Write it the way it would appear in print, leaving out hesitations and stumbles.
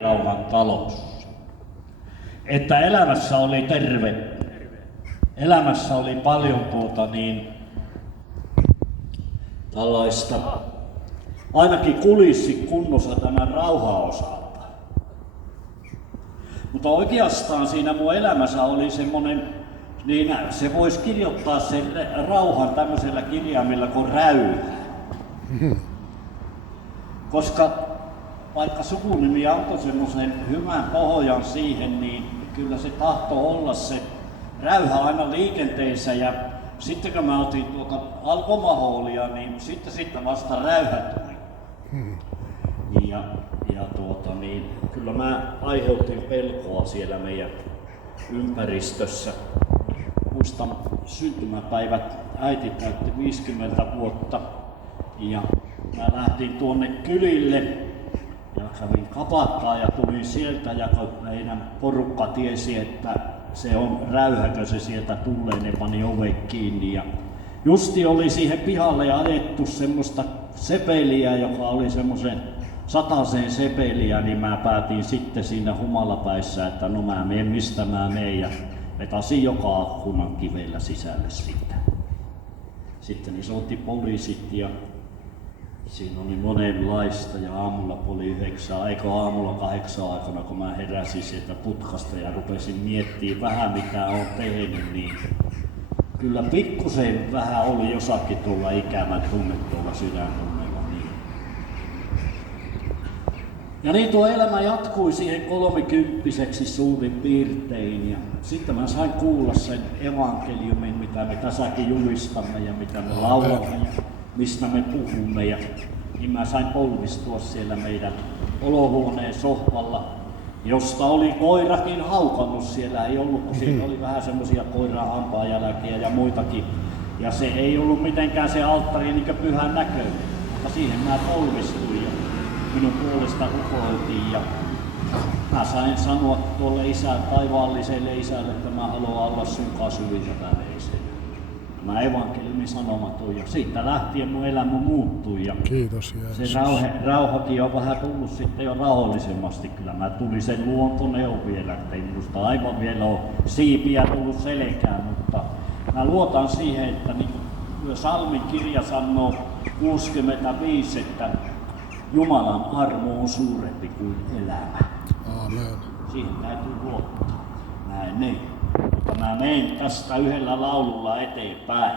rauhan talossa. Että elämässä oli terve. Elämässä oli paljon tällaista ainakin kulissi kunnossa tämän rauhan osalta. Mutta oikeastaan siinä mun elämässä oli semmonen, niin se voisi kirjoittaa sen rauhan tämmöisellä kirjaimella kuin räyhä. Koska vaikka sukunimi antoi semmoisen hyvän pohjan siihen, niin kyllä se tahtoo olla se räyhä aina liikenteessä. Ja sitten kun mä otin tuota alkomahoolia, niin sitten vasta räyhä tuli. Kyllä mä aiheutin pelkoa siellä meidän ympäristössä. Muistan syntymäpäivät, äiti täytti 50 vuotta ja mä lähdin tuonne kylille ja kävin kapakkaa ja tulin sieltä ja kun meidän porukka tiesi, että se on räyhäkö se sieltä tulee, ne pani ovet kiinni ja justi oli siihen pihalle ajettu semmoista sepeliä, joka oli semmoisen 100 sepeliä, niin mä päätin sitten siinä humalapäissä, että no mä menen mistä mä menen ja vetasin joka akkunan kivellä sisälle sitten. Sitten niin soitti poliisit ja siinä oli monenlaista ja aamulla aamulla 8 aikana kun mä heräsin sieltä putkasta ja rupesin miettimään vähän mitä on tehnyt, niin kyllä pikkusen vähän oli jossakin tuolla ikävä tunne tuolla sydäntunnella. Ja niin tuo elämä jatkui siihen 30-vuotiaaksi suurin piirtein ja sitten mä sain kuulla sen evankeliumin, mitä me tässäkin julistamme ja mitä me laulamme ja mistä me puhumme. Ja niin mä sain polvistua siellä meidän olohuoneen sohvalla, josta oli koirakin haukannut. Siellä ei ollut, kun siinä oli vähän semmosia koiran hampaanjälkiä ja muitakin. Ja se ei ollut mitenkään se alttari niin pyhän näköinen, mutta siihen mä polvistuin ja minun puolesta rukoiltiin ja mä sain sanoa tuolle taivaalliselle isälle, että mä haluan olla sun kanssa ystävällisenä. Mä evankeliumin sanomaton ja siitä lähtien mun elämä muuttui ja kiitos, Jeesus. Se rauhakin on vähän tullut sitten jo rauhallisemmasti. Kyllä mä tulin sen luontoneuvon vielä, ettei minusta aivan vielä ole siipiä tullut selkään, mutta mä luotan siihen, että niin Psalmin kirja sanoo 65, että Jumalan armo on suurempi kuin elämä. Amen. Siihen täytyy luottaa. Näin. Mutta mä menen tästä yhdellä laululla eteenpäin.